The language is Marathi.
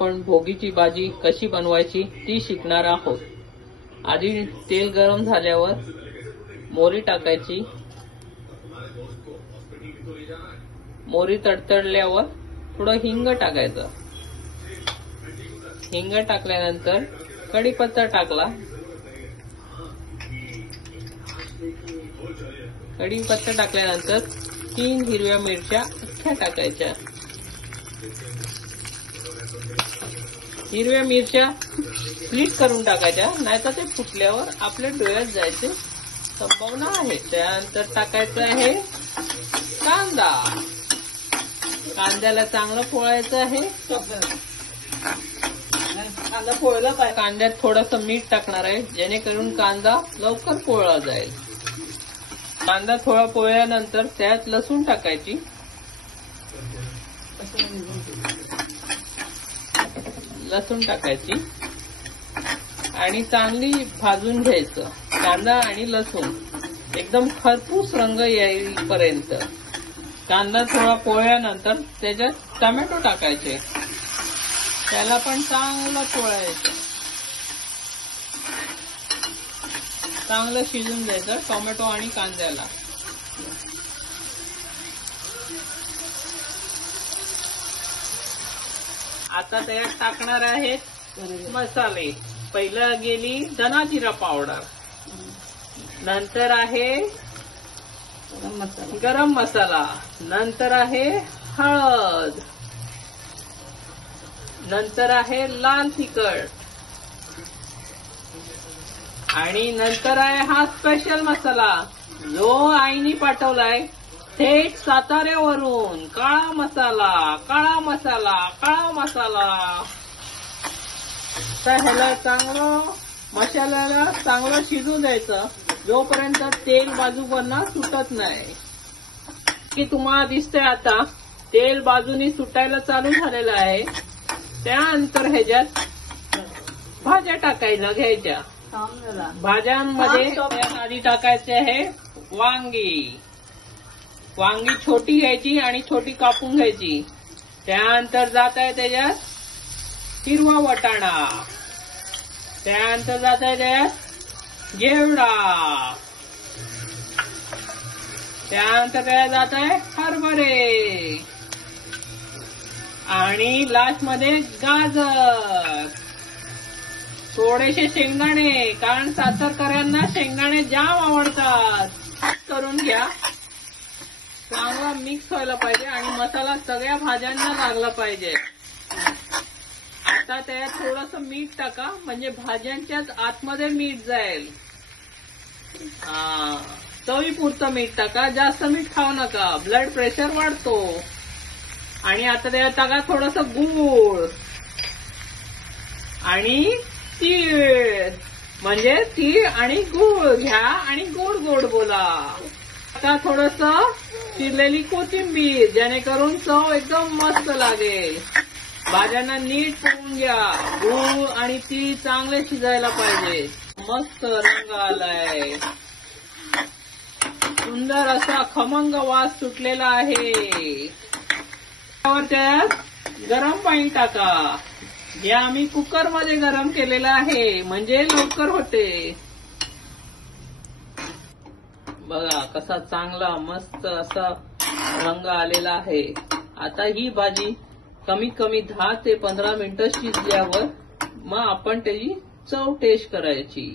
पण भोगीची भाजी कशी बनवायची ती शिकणार आहोत। आधी तेल गरम झाल्यावर मोहरी टाकायची। मोहरी तडतडल्यावर थोडं हिंग टाकायचं। हिंग टाकल्यानंतर कढीपत्ता टाकला। कढीपत्ता टाकल्यानंतर 3 हिरव्या मिरच्या अख्ख्या टाकायच्या। हिरव्या मिरच्या स्प्लिट करून टाकायच्या, नाहीतर ते फुटल्यावर आपल्या डोळ्यात जायचे संभावना आहे। त्यानंतर टाकायचं आहे कांदा। कांद्याला चांगलं पोळायचं आहे। कांदा पोळला पाहिजे। कांद्यात थोडंसं मीठ टाकणार आहे, जेणेकरून कांदा लवकर पोळला जाईल। कांदा थोडा पोळल्यानंतर त्यात लसूण टाकायची। लसूण टाकायची आणि चांगली भाजून घ्यायचं। कांदा आणि लसूण एकदम खरपूस रंग येईपर्यंत। कांदा थोडा पोळल्यानंतर त्याच्यात टोमॅटो टाकायचे, त्याला पण चांगलं पोळायचं। चांगलं शिजून द्यायचं टोमॅटो आणि कांद्याला। आता त्यात टाकणार आहेत मसाले। पहिलं गेली धना जिरा पावडर, नंतर आहे गरम मसाला, नंतर आहे हळद, नंतर आहे लाल तिखट आणि नंतर आहे हा स्पेशल मसाला जो आईने पाठवलाय थेट साताऱ्यावरून, काळा मसाला, काळा मसाला, काळा मसाला। तर ह्याला चांगलं मसाल्याला चांगलं शिजू द्यायचं जोपर्यंत तेल बाजूवरनं सुटत नाही। की तुम्हाला दिसतंय आता तेल बाजूनी सुटायला चालू झालेलं आहे। त्यानंतर ह्याच्यात भाज्या टाकायला घ्यायच्या। भाज्यांमध्ये आधी टाकायचे आहे वांगी। वांगी छोटी घ्यायची आणि छोटी कापून घ्यायची। त्यानंतर जात आहे त्याच्यात हिरवा वाटाणा, त्यानंतर जात आहे त्याच्यात घेवडा, त्यानंतर त्याला जात आहे हरभरे आणि लास्ट मध्ये गाजर, थोडेसे शेंगदाणे, कारण सातारकरांना शेंगदाणे जाम आवडतात। करून घ्या, चांगला मिक्स व्हायला पाहिजे आणि मसाला सगळ्या भाज्यांना लागला पाहिजे। आता त्यात थोडंसं मीठ टाका, म्हणजे भाज्यांच्याच आतमध्ये मीठ जाईल। चवीपुरतं मीठ टाका, जास्त मीठ खाऊ नका, ब्लड प्रेशर वाढतो। आणि आता त्यात टाका थोडंसं गूळ आणि तीळ, म्हणजे तीळ आणि गूळ घ्या आणि गोड गोड बोला। आता थोडंसं चिरलेली कोथिंबीर, जेणेकरून चव एकदम मस्त लागेल। भाज्यांना नीट पळून घ्या, गूळ आणि तीळ चांगले शिजायला पाहिजे। मस्त रंग आलाय, सुंदर असा खमंग वास सुटलेला आहे। त्यात गरम पाणी टाका, जे आम्ही कुकर मध्ये गरम केलेलं आहे, म्हणजे लवकर होते। बघा कसा चांगला मस्त असा रंग आलेला आहे। आता ही भाजी कमीत कमी 10 ते 15 मिनिटं शिजल्यावर मग आपण त्याची चव टेस्ट करायची।